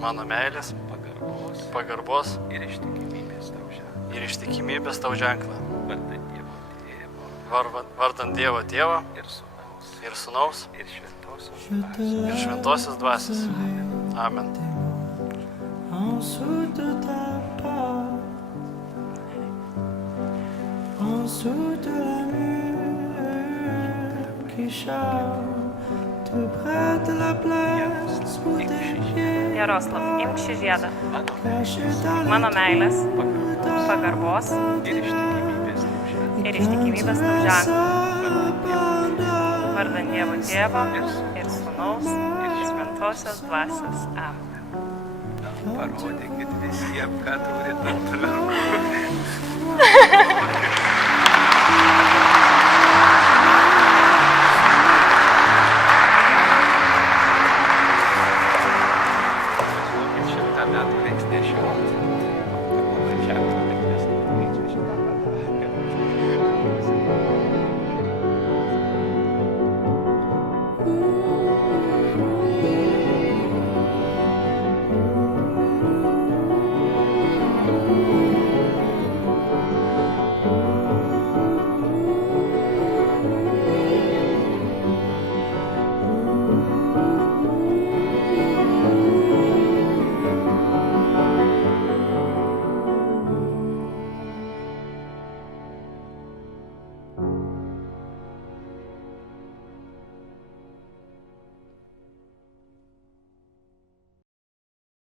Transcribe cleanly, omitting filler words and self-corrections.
mano meilės, pagarbos ir ištikimybės tau ženklą. Vardant Dievo Tėvą Ir Sūnaus, ir ir Šventosios Dvasios. Amen. En dessous de ta porte, en dessous de la mur qui chante tout près de la place où tes pieds Jaroslav, imk šį žiedą, cachés dans mano meilės, ta pagarbos ir ištikimybės tau ženklą. Vardant Dievo Tėvo ir Sūnaus ir Šventosios Dvasios. Amen. Parodykit visiems, ką turit ant rankų.